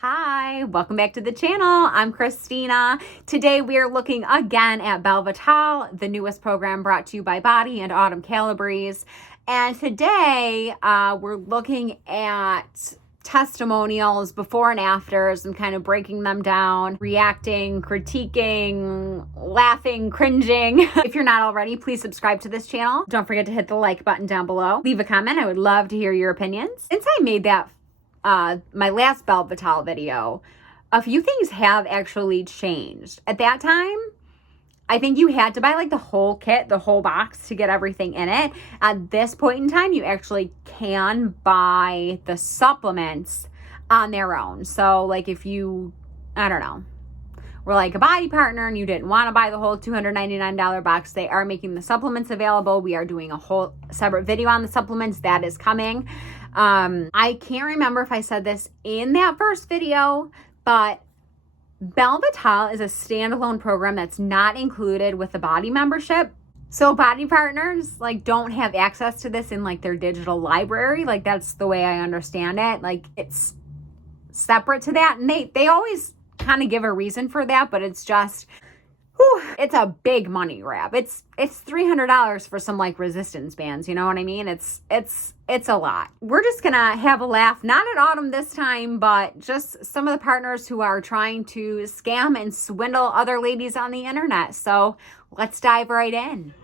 Hi, welcome back to the channel. I'm Christina. Today we are looking again at Belle Vitale, the newest program brought to you by BODi and Autumn Calabrese. And today we're looking at testimonials, before and afters, and kind of breaking them down, reacting, critiquing, laughing, cringing. If you're not already, please subscribe to this channel. Don't forget to hit the like button down below. Leave a comment. I would love to hear your opinions. Since I made that my last Belle Vitale video, a few things have actually changed. At that time, I think you had to buy like the whole kit, the whole box to get everything in it. At this point in time, you actually can buy the supplements on their own. So like if you, I don't know, were like a BODi partner and you didn't want to buy the whole $299 box, they are making the supplements available. We are doing a whole separate video on the supplements. That is coming. I can't remember if I said this in that first video, but Belle Vitale is a standalone program that's not included with the BODi membership. So BODi partners like don't have access to this in like their digital library. Like that's the way I understand it. Like it's separate to that. And they always kind of give a reason for that, but it's just, whew, it's a big money grab. It's $300 for some like resistance bands, you know what I mean? It's a lot. We're just gonna have a laugh, not at Autumn this time, but just some of the partners who are trying to scam and swindle other ladies on the internet. So let's dive right in.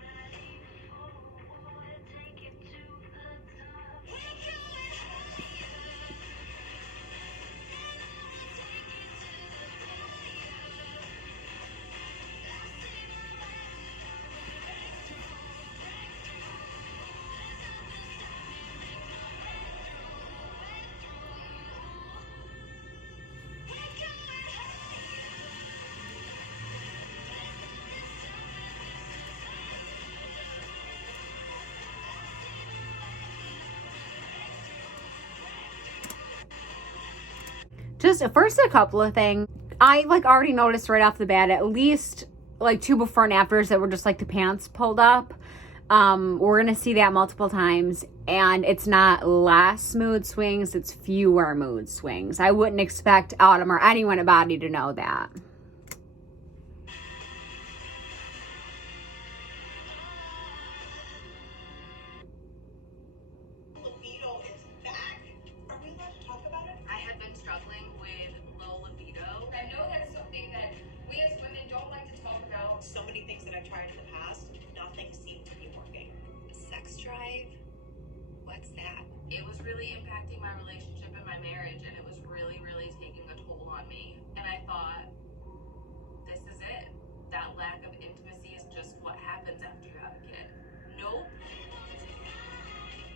Just first, a couple of things. I like already noticed right off the bat, at least like 2 before and afters that were just like the pants pulled up. We're gonna see that multiple times, and it's not less mood swings, it's fewer mood swings. I wouldn't expect Autumn or anyone at BODi to know that. Libido is back. Are we allowed to talk about it? I have been struggling with low libido. I know that's something that we as women don't like to talk about. So many things that I've tried in the past, nothing seemed to be working. Sex drive? What's that? It was really impacting my relationship and my marriage, and it was really, really taking a toll on me. And I thought, this is it. That lack of intimacy is just what happens after you have a kid. Nope.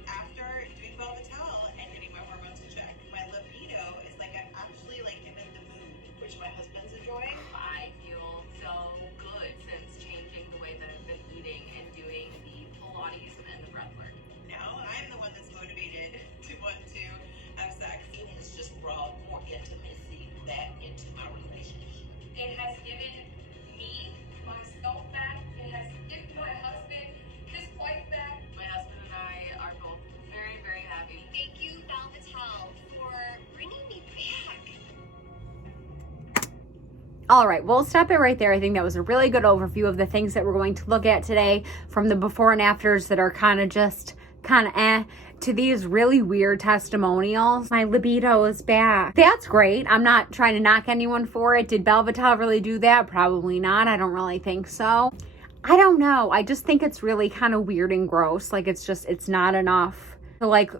After doing Belle Vitale and getting my hormones in check, my libido is like I'm actually like I'm in the mood, which my husband's enjoying. I feel so good since changing the way that I've been eating and doing the Pilates and the breath work. Now I'm the one that's motivated to want to have sex. It has just brought more intimacy back into my relationship. It has given me myself back. It has given my husband his wife back. My husband and I are both very, very happy. Thank you, Belle Vitale, for bringing me back. All right, we'll stop it right there. I think that was a really good overview of the things that we're going to look at today, from the before and afters that are kind of to these really weird testimonials. My libido is back. That's great. I'm not trying to knock anyone for it. Did Belle Vitale really do that? Probably not. I don't really think so. I don't know. I just think it's really kind of weird and gross. Like it's not enough to like,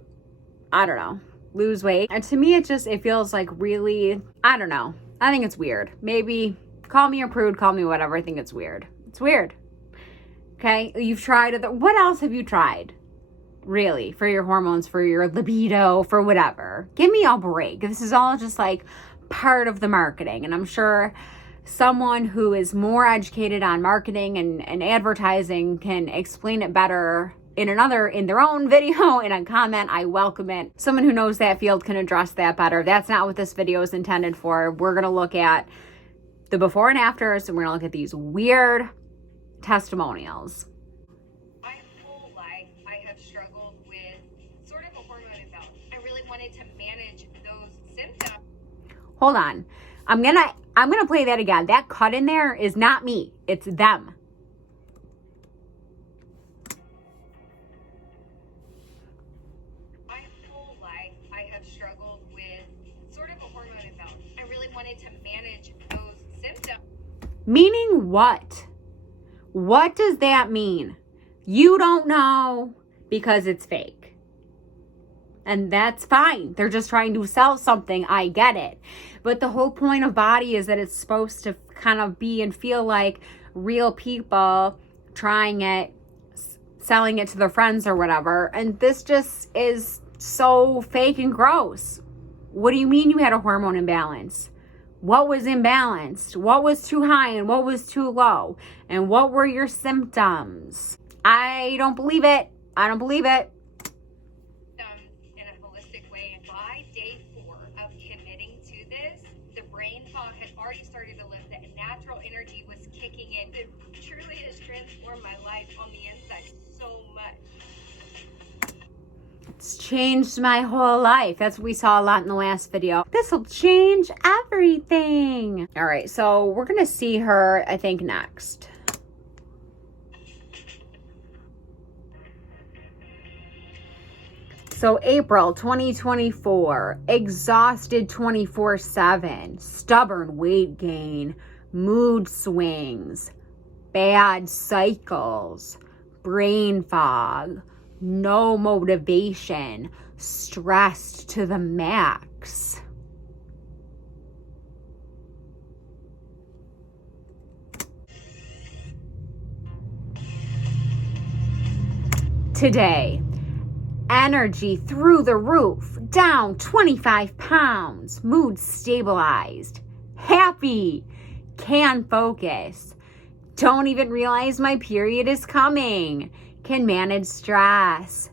I don't know, lose weight. And to me, it feels like really, I don't know. I think it's weird. Maybe call me a prude, call me whatever. I think it's weird. It's weird. Okay. You've tried what else have you tried? Really, for your hormones, for your libido, for whatever. Give me a break. This is all just like part of the marketing. And I'm sure someone who is more educated on marketing and advertising can explain it better in their own video, in a comment. I welcome it. Someone who knows that field can address that better. That's not what this video is intended for. We're going to look at the before and afters, and we're going to look at these weird testimonials. My whole life, I have struggled with sort of a hormone imbalance. I really wanted to manage those symptoms. Hold on. I'm gonna play that again. That cut in there is not me. It's them. My whole life, I have struggled with sort of a hormone imbalance. I really wanted to manage those symptoms. Meaning what? What does that mean? You don't know because it's fake. And that's fine. They're just trying to sell something. I get it. But the whole point of BODi is that it's supposed to kind of be and feel like real people trying it, selling it to their friends or whatever. And this just is so fake and gross. What do you mean you had a hormone imbalance? What was imbalanced? What was too high and what was too low? And what were your symptoms? I don't believe it. I don't believe it. In a holistic way. And by day 4 of committing to this, the brain fog had already started to lift. The natural energy was kicking in. It truly has transformed my life on the inside so much. It's changed my whole life. That's what we saw a lot in the last video. This will change everything. All right, so we're gonna see her, I think, next. So April 2024, exhausted 24/7, stubborn weight gain, mood swings, bad cycles, brain fog, no motivation, stressed to the max. Today, energy through the roof, down 25 pounds, mood stabilized, happy, can focus, don't even realize my period is coming, can manage stress,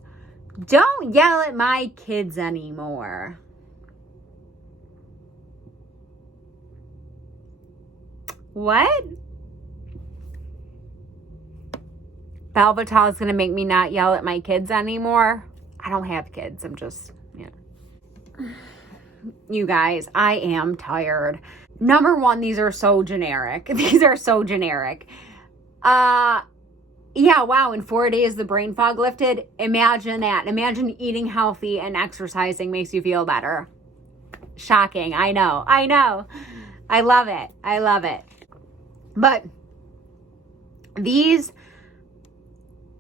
don't yell at my kids anymore. What? Belle Vitale is going to make me not yell at my kids anymore? I don't have kids. I'm just, You guys, I am tired. Number one, these are so generic. These are so generic. Yeah, wow, in 4 days the brain fog lifted. Imagine that. Imagine eating healthy and exercising makes you feel better. Shocking. I know. I love it. I love it. But these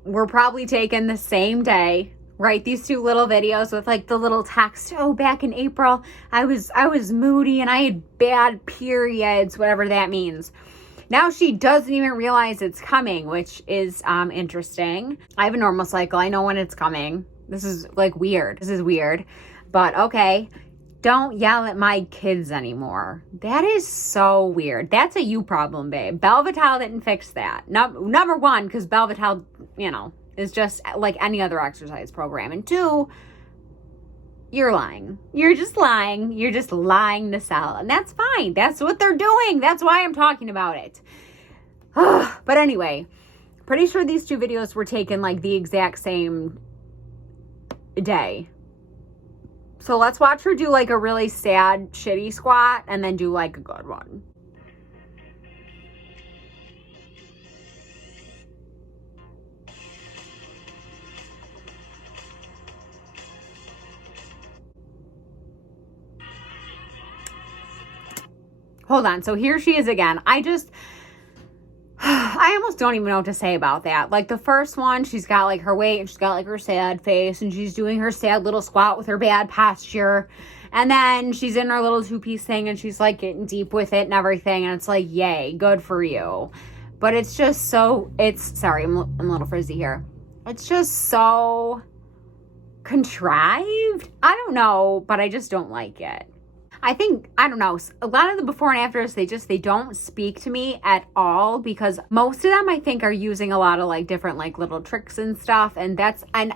were probably taken the same day, right? These two little videos with like the little text, oh, back in April, I was moody and I had bad periods, whatever that means. Now she doesn't even realize it's coming, which is interesting. I have a normal cycle. I know when it's coming. This is like weird. This is weird. But okay. Don't yell at my kids anymore. That is so weird. That's a you problem, babe. Belle Vitale didn't fix that. Number one, because Belle Vitale, is just like any other exercise program. And two, you're lying. You're just lying. You're just lying to sell. And that's fine. That's what they're doing. That's why I'm talking about it. But anyway, pretty sure these two videos were taken like the exact same day. So let's watch her do like a really sad, shitty squat and then do like a good one. Hold on. So here she is again. I almost don't even know what to say about that. Like the first one, she's got like her weight and she's got like her sad face and she's doing her sad little squat with her bad posture. And then she's in her little two-piece thing and she's like getting deep with it and everything. And it's like, yay, good for you. But it's just so, sorry, I'm a little frizzy here. It's just so contrived. I don't know, but I just don't like it. I think, I don't know, a lot of the before and afters, they don't speak to me at all because most of them I think are using a lot of like different like little tricks and stuff. And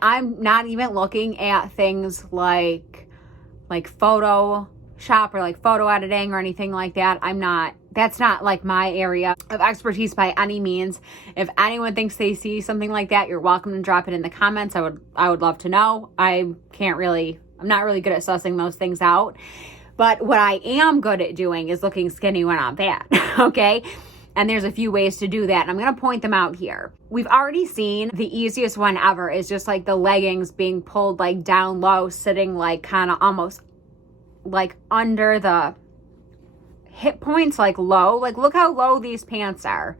I'm not even looking at things like Photoshop or like photo editing or anything like that. That's not like my area of expertise by any means. If anyone thinks they see something like that, you're welcome to drop it in the comments. I would love to know. I'm not really good at sussing those things out. But what I am good at doing is looking skinny when I'm fat, okay? And there's a few ways to do that, and I'm going to point them out here. We've already seen the easiest one ever is just like the leggings being pulled like down low, sitting like kind of almost like under the hip points, like low. Like, look how low these pants are.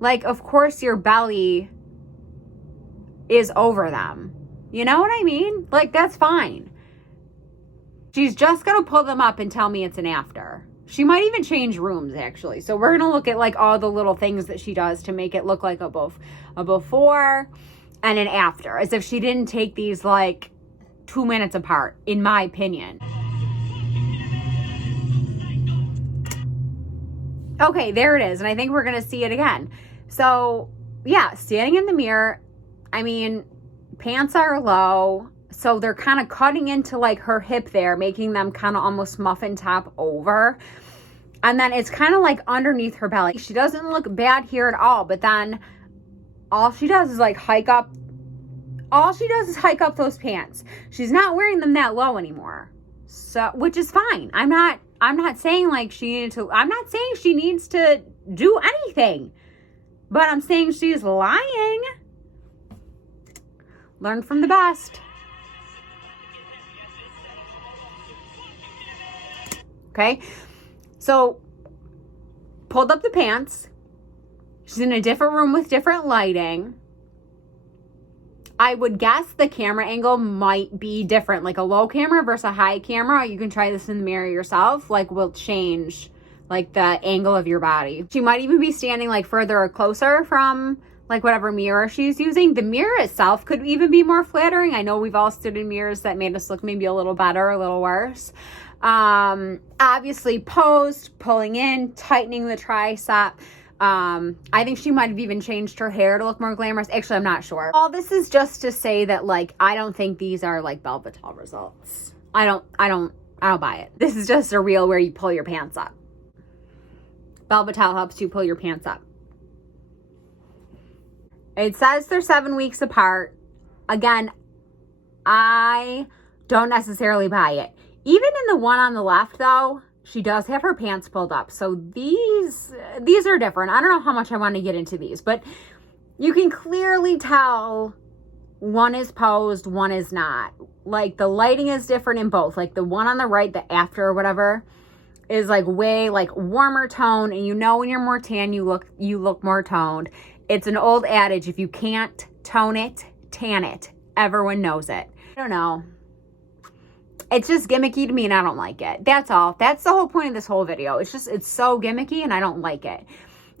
Like, of course your belly is over them. You know what I mean? Like, that's fine. She's just going to pull them up and tell me it's an after. She might even change rooms, actually. So we're going to look at like all the little things that she does to make it look like a before and an after, as if she didn't take these like 2 minutes apart, in my opinion. Okay, there it is. And I think we're going to see it again. So yeah, standing in the mirror, I mean, pants are low. So they're kind of cutting into like her hip there, making them kind of almost muffin top over. And then it's kind of like underneath her belly. She doesn't look bad here at all, but then all she does is like hike up. All she does is hike up those pants. She's not wearing them that low anymore. So, which is fine. I'm not saying like I'm not saying she needs to do anything, but I'm saying she's lying. Learn from the best. Okay, so pulled up the pants. She's in a different room with different lighting. I would guess the camera angle might be different, like a low camera versus a high camera. You can try this in the mirror yourself, like will change like the angle of your body. She might even be standing like further or closer from like whatever mirror she's using. The mirror itself could even be more flattering. I know we've all stood in mirrors that made us look maybe a little better, a little worse. Obviously posed, pulling in, tightening the tricep. I think she might have even changed her hair to look more glamorous. Actually, I'm not sure. All this is just to say that like, I don't think these are like Belle Vitale results. I don't buy it. This is just a reel where you pull your pants up. Belle Vitale helps you pull your pants up. It says they're 7 weeks apart. Again, I don't necessarily buy it. Even in the one on the left, though, she does have her pants pulled up. So these are different. I don't know how much I want to get into these, but you can clearly tell one is posed, one is not. Like, the lighting is different in both. Like, the one on the right, the after or whatever, is like way like warmer tone. And you know when you're more tan, you look more toned. It's an old adage, if you can't tone it, tan it. Everyone knows it. I don't know. It's just gimmicky to me and I don't like it. That's all. That's the whole point of this whole video. It's so gimmicky and I don't like it.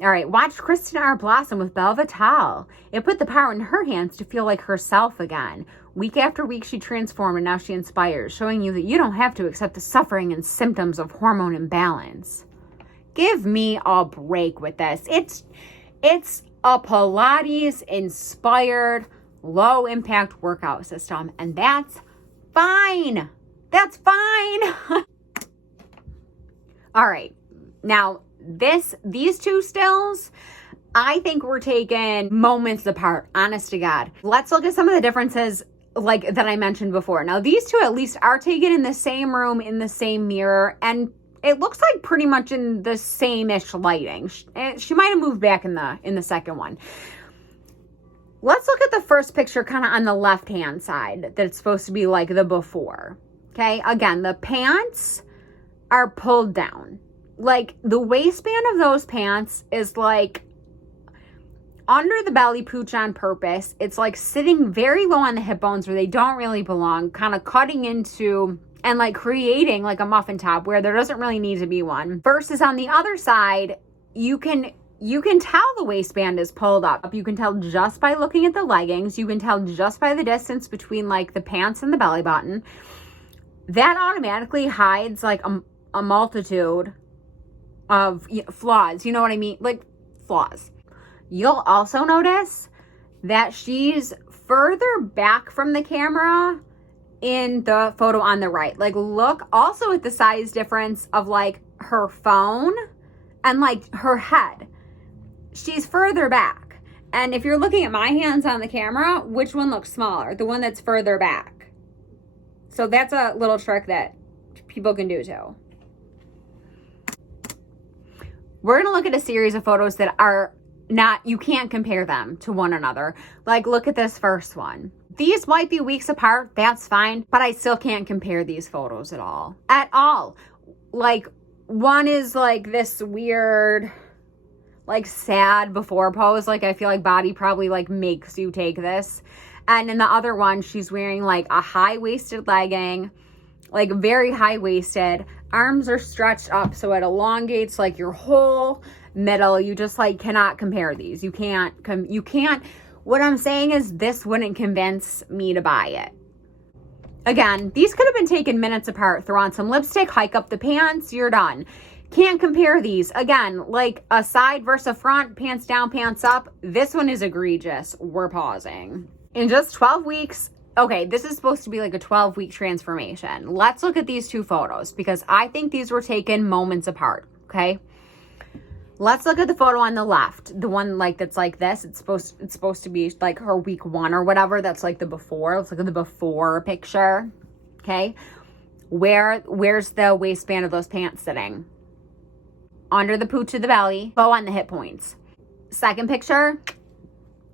All right, watch Kristen R. blossom with Belle Vitale. It put the power in her hands to feel like herself again. Week after week, she transformed and now she inspires, showing you that you don't have to accept the suffering and symptoms of hormone imbalance. Give me a break with this. It's a Pilates-inspired, low-impact workout system, and that's fine. That's fine. All right. Now, these two stills, I think were taken moments apart, honest to God. Let's look at some of the differences like that I mentioned before. Now, these two at least are taken in the same room, in the same mirror, and it looks like pretty much in the same-ish lighting. She might have moved back in the second one. Let's look at the first picture kind of on the left-hand side that's supposed to be like the before. Okay, again, the pants are pulled down. Like, the waistband of those pants is like under the belly pooch on purpose. It's like sitting very low on the hip bones where they don't really belong, kind of cutting into and like creating like a muffin top where there doesn't really need to be one. Versus on the other side, you can tell the waistband is pulled up. You can tell just by looking at the leggings. You can tell just by the distance between like the pants and the belly button. That automatically hides like a multitude of flaws. You know what I mean? Like, flaws. You'll also notice that she's further back from the camera in the photo on the right. Like, look also at the size difference of like her phone and like her head. She's further back. And if you're looking at my hands on the camera, which one looks smaller? The one that's further back. So that's a little trick that people can do too. We're going to look at a series of photos that are not, you can't compare them to one another. Like, look at this first one. These might be weeks apart, that's fine, but I still can't compare these photos at all. At all. Like, one is like this weird, like sad before pose. Like, I feel like BODi probably like makes you take this. And in the other one, she's wearing like a high-waisted legging, like very high-waisted. Arms are stretched up so it elongates like your whole middle. You just like cannot compare these. You can't. What I'm saying is this wouldn't convince me to buy it. Again, these could have been taken minutes apart. Throw on some lipstick, hike up the pants, you're done. Can't compare these. Again, like a side versus a front, pants down, pants up. This one is egregious. We're pausing. In just 12 weeks, okay, this is supposed to be like a 12-week transformation. Let's look at these two photos because I think these were taken moments apart, okay? Let's look at the photo on the left. The one like that's like this. It's supposed to be like her week 1 or whatever. That's like the before. Let's look at the before picture. Okay. Where's the waistband of those pants sitting? Under the pooch of the belly. Bow on the hip points. Second picture.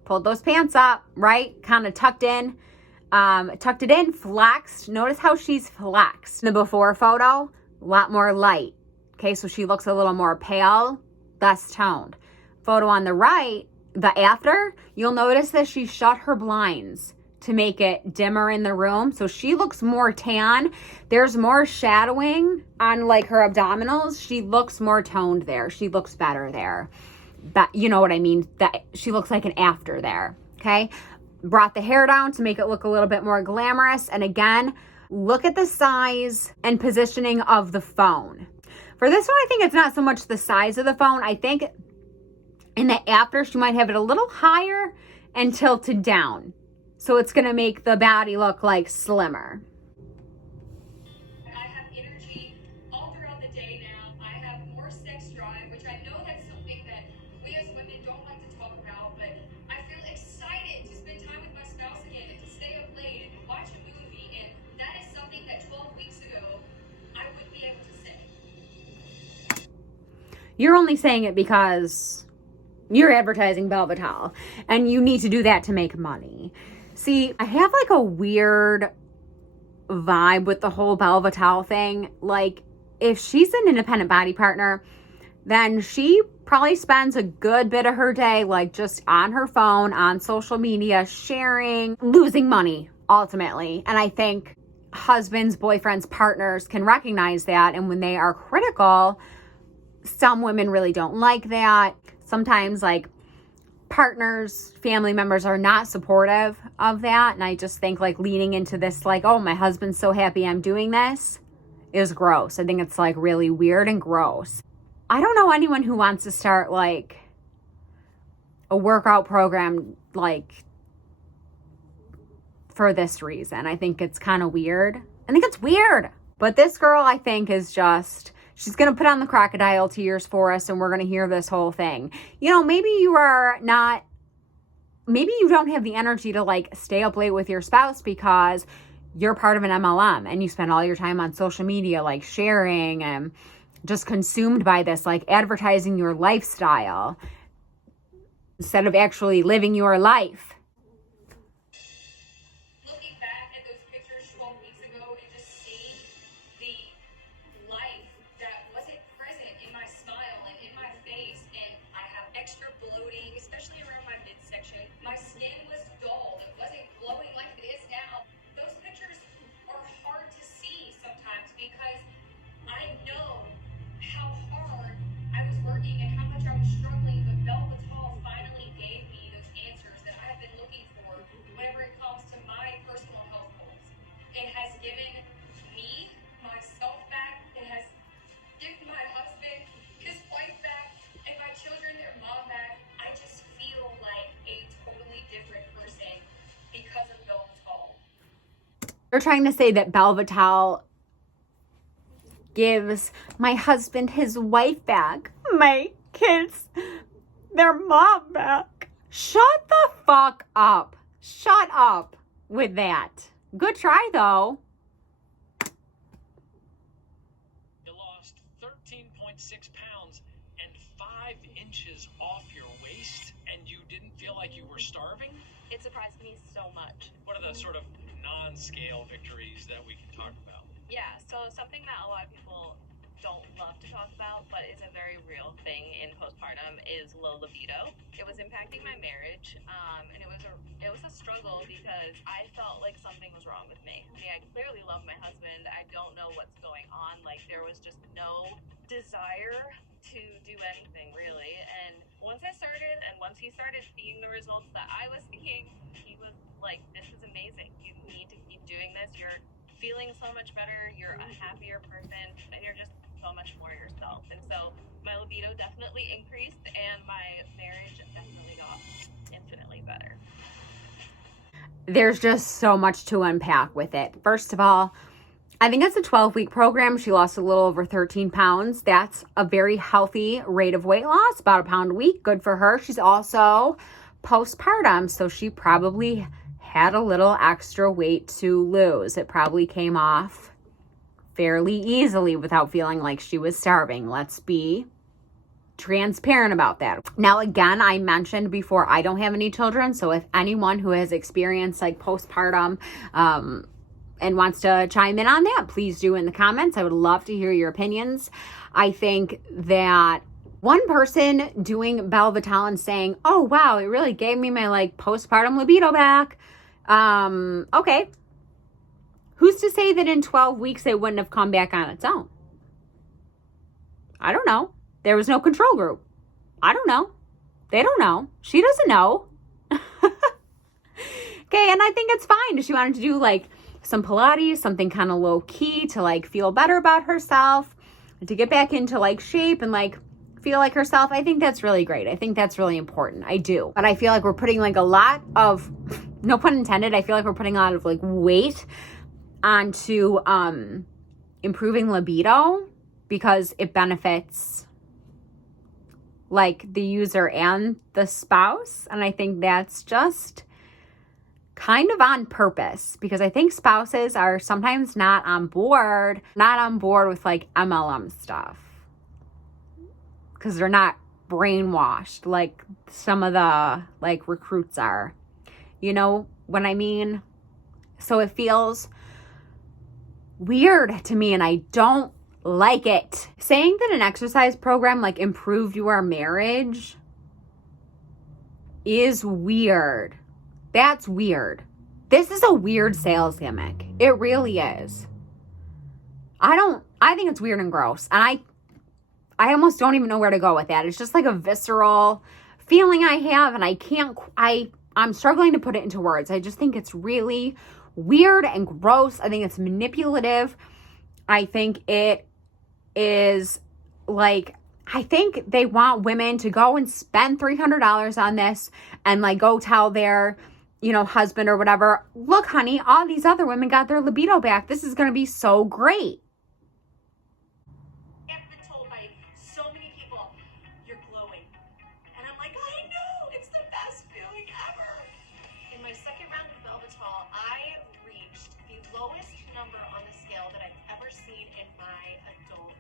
Pulled those pants up, right? Kind of tucked in. Tucked it in, flexed. Notice how she's flexed. The before photo, a lot more light. Okay, so she looks a little more pale, less toned. Photo on the right, the after, you'll notice that she shut her blinds to make it dimmer in the room. So she looks more tan. There's more shadowing on like her abdominals. She looks more toned there. She looks better there. But you know what I mean? That she looks like an after there, okay? Brought the hair down to make it look a little bit more glamorous. And again, look at the size and positioning of the phone. For this one, I think it's not so much the size of the phone. I think in the after, she might have it a little higher and tilted down. So it's going to make the body look like slimmer. I have energy all throughout the day now. I have more sex drive, which I know that's something that we as women don't like to talk about, but I feel excited to spend time with my spouse again and to stay up late and to watch a movie. And that is something that 12 weeks ago, I wouldn't be able to say. You're only saying it because you're advertising Belle Vitale and you need to do that to make money. See, I have like a weird vibe with the whole Belle Vitale thing. Like, if she's an independent body partner, then she probably spends a good bit of her day like just on her phone, on social media, sharing, losing money ultimately. And I think husbands, boyfriends, partners can recognize that. And when they are critical, some women really don't like that. Sometimes like partners, family members are not supportive of that. And I just think like leaning into this, like, oh, my husband's so happy I'm doing this is gross. I think it's like really weird and gross. I don't know anyone who wants to start like a workout program like for this reason. I think it's kind of weird. I think it's weird. But this girl, I think, is just, she's going to put on the crocodile tears for us and we're going to hear this whole thing. You know, maybe you don't have the energy to like stay up late with your spouse because you're part of an MLM and you spend all your time on social media, like sharing and just consumed by this, like advertising your lifestyle instead of actually living your life. Looking back at those pictures 12 weeks ago and just seeing the life that wasn't present in my smile and in my face, and I have extra bloating, especially around my midsection. My skin was dull. It wasn't glowing like it is now. Those pictures are hard to see sometimes because I know how hard I was working and how much I was struggling, but Belle Vitale finally gave me those answers that I've been looking for whenever it comes to my personal health goals. It has given me myself back. It has given my husband his wife back and my children their mom back. I just feel like a totally different person because of Belle Vitale. They're trying to say that Belle Vitale gives my husband his wife back, my kids their mom back. Shut the fuck up. Shut up with that. Good try though. inches off your waist and you didn't feel like you were starving? It surprised me so much. What are the sort of non-scale victories that we can talk about? Yeah, so something that a lot of people don't love to talk about, but is a very real thing in postpartum, is low libido. It was impacting my marriage, and it was a struggle because I felt like something was wrong with me. I mean, I clearly love my husband. I don't know what's going on. Like, there was just no desire to do anything really. And once he started seeing the results that I was seeing, he was like, "This is amazing. You need to keep doing this. You're feeling so much better. You're a happier person, and you're just so much more yourself." And so my libido definitely increased, and my marriage definitely got infinitely better. There's just so much to unpack with it. First of all, I think it's a 12-week program. She lost a little over 13 pounds. That's a very healthy rate of weight loss, about a pound a week. Good for her. She's also postpartum, so she probably had a little extra weight to lose. It probably came off fairly easily without feeling like she was starving. Let's be transparent about that. Now, again, I mentioned before, I don't have any children, so if anyone who has experienced like postpartum and wants to chime in on that, please do in the comments. I would love to hear your opinions. I think that one person doing Belle Vitale and saying, "Oh wow, it really gave me my like postpartum libido back." Okay. Who's to say that in 12 weeks it wouldn't have come back on its own? I don't know. There was no control group. I don't know. They don't know. She doesn't know. Okay, and I think it's fine if she wanted to do like some Pilates, something kind of low key to like feel better about herself, to get back into like shape and like feel like herself. I think that's really great. I think that's really important. I do. But I feel like we're putting like a lot of, no pun intended, I feel like we're putting a lot of like weight onto improving libido because it benefits like the user and the spouse. And I think that's just kind of on purpose because I think spouses are sometimes not on board with like MLM stuff because they're not brainwashed like some of the like recruits are. You know what I mean? So it feels weird to me and I don't like it. Saying that an exercise program like improved your marriage is weird. That's weird. This is a weird sales gimmick. It really is. I think it's weird and gross. And I almost don't even know where to go with that. It's just like a visceral feeling I have and I'm struggling to put it into words. I just think it's really weird and gross. I think it's manipulative. I think it is like, I think they want women to go and spend $300 on this and like go tell their, husband or whatever, "Look, honey, all these other women got their libido back. This is going to be so great." I've been told by so many people, "You're glowing." And I'm like, I know, it's the best feeling ever. In my second round of Belle Vitale, I reached the lowest number on the scale that I've ever seen in my adult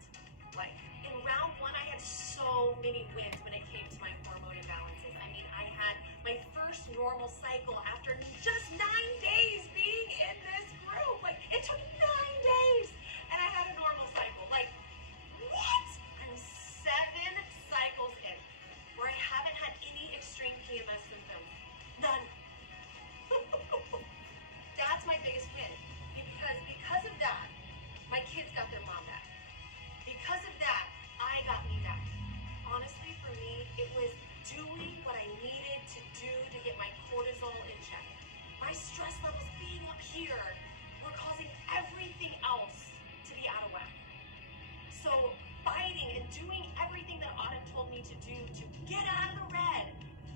life. In round one, I had so many wins when it came to my hormone imbalances. I mean, I had my first normal cycle after just 9 days being in this group. Like, it took 9 days, and I had a normal cycle. Like, what? I'm 7 cycles in, where I haven't had any extreme PMS symptoms. None. That's my biggest win. Because of that, my kids got their mom back. Because of that, I got me back. Honestly, for me, it was doing what I needed to do to get my cortisol in check. My stress levels being up here were causing everything else to be out of whack. So fighting and doing everything that Autumn told me to do to get out of the red,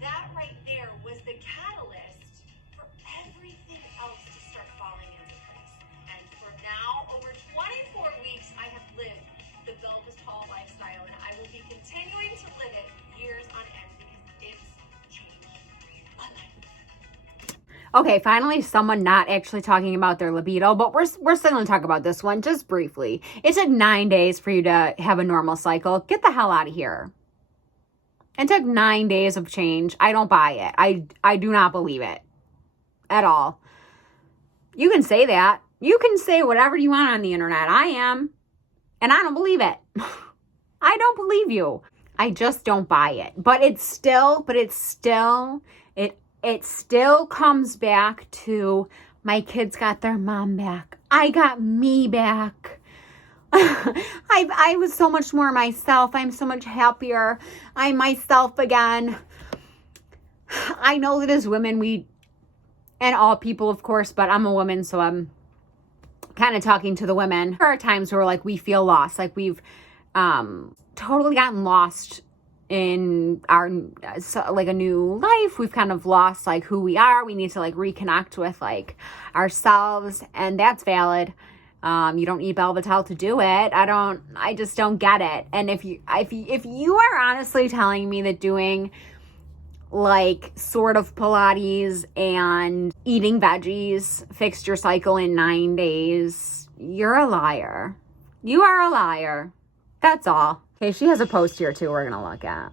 that right there was the catalyst for everything else to start falling into place. And for now, over 24 weeks, I have lived the Belle Vitale lifestyle, and I will be continuing to live it years on end because it's changed my life. Okay, finally someone not actually talking about their libido, but we're still going to talk about this one just briefly. It took 9 days for you to have a normal cycle. Get the hell out of here. It took 9 days of change. I don't buy it. I do not believe it at all. You can say that. You can say whatever you want on the internet. I am. And I don't believe it. I don't believe you. I just don't buy it. But it still comes back to my kids got their mom back. I got me back. I was so much more myself. I'm so much happier. I'm myself again. I know that as women, and all people, of course, but I'm a woman, so I'm kind of talking to the women. There are times where like we feel lost, like we've totally gotten lost in our like a new life. We've kind of lost like who we are. We need to like reconnect with like ourselves, and that's valid. You don't need Belle Vitale to do it. I just don't get it. And if you are honestly telling me that doing like sort of Pilates and eating veggies fixed your cycle in 9 days, you're a liar. You are a liar. That's all. Okay, she has a post here too we're gonna look at.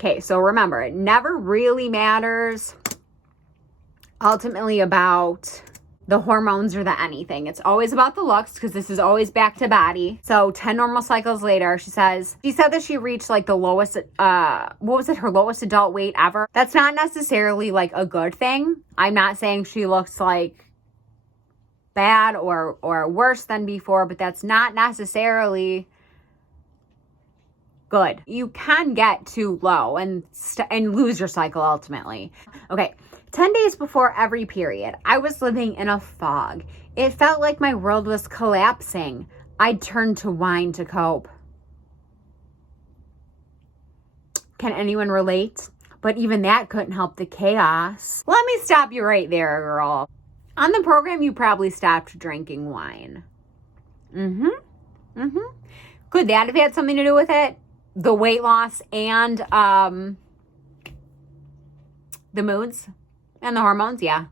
Okay, so remember, it never really matters ultimately about the hormones or the anything. It's always about the looks, because this is always back to BODi. So 10 normal cycles later, she said that she reached like the lowest, what was it, her lowest adult weight ever. That's not necessarily like a good thing. I'm not saying she looks like bad or worse than before, but that's not necessarily good. You can get too low and lose your cycle ultimately. Okay, 10 days before every period, I was living in a fog. It felt like my world was collapsing. I turned to wine to cope. Can anyone relate? But even that couldn't help the chaos. Let me stop you right there, girl. On the program, you probably stopped drinking wine. Could that have had something to do with it? The weight loss and the moods and the hormones? Yeah.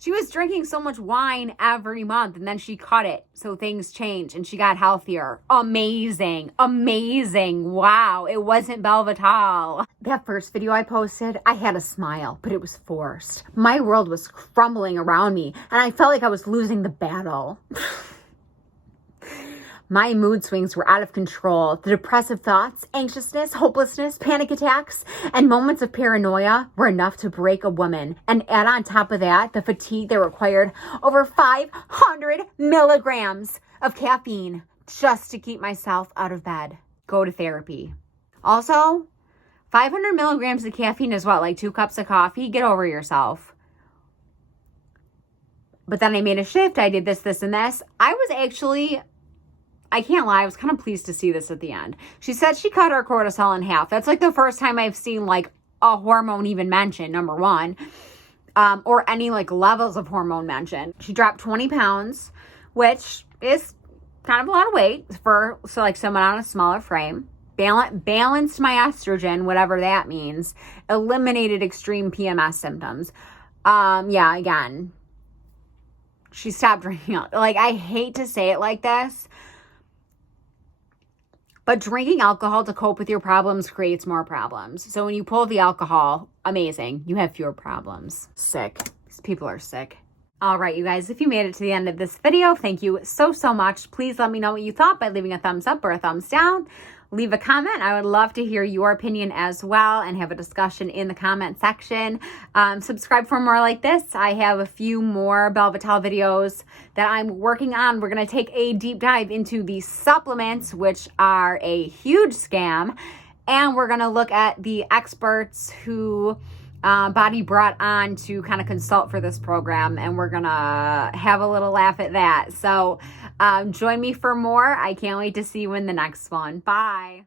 She was drinking so much wine every month, and then she cut it, so things changed and she got healthier. Amazing. Wow, it wasn't Belle Vitale. That first video I posted, I had a smile, but it was forced. My world was crumbling around me, and I felt like I was losing the battle. My mood swings were out of control. The depressive thoughts, anxiousness, hopelessness, panic attacks, and moments of paranoia were enough to break a woman. And add on top of that, the fatigue that required over 500 milligrams of caffeine just to keep myself out of bed. Go to therapy. Also, 500 milligrams of caffeine is what, like 2 cups of coffee? Get over yourself. But then I made a shift. I did this, and this. I can't lie, I was kind of pleased to see this at the end. She said she cut her cortisol in half. That's like the first time I've seen like a hormone even mentioned, number one, or any like levels of hormone mentioned. She dropped 20 pounds, which is kind of a lot of weight for like someone on a smaller frame. Balanced my estrogen, whatever that means. Eliminated extreme PMS symptoms. Again, she stopped drinking. Like, I hate to say it like this, but drinking alcohol to cope with your problems creates more problems. So when you pull the alcohol, amazing. You have fewer problems. Sick. These people are sick. All right, you guys, if you made it to the end of this video, thank you so much. Please let me know what you thought by leaving a thumbs up or a thumbs down. Leave a comment. I would love to hear your opinion as well and have a discussion in the comment section. Subscribe for more like this. I have a few more Belle Vitale videos that I'm working on. We're going to take a deep dive into the supplements, which are a huge scam. And we're going to look at the experts who BODi brought on to kind of consult for this program. And we're going to have a little laugh at that. So join me for more. I can't wait to see you in the next one. Bye.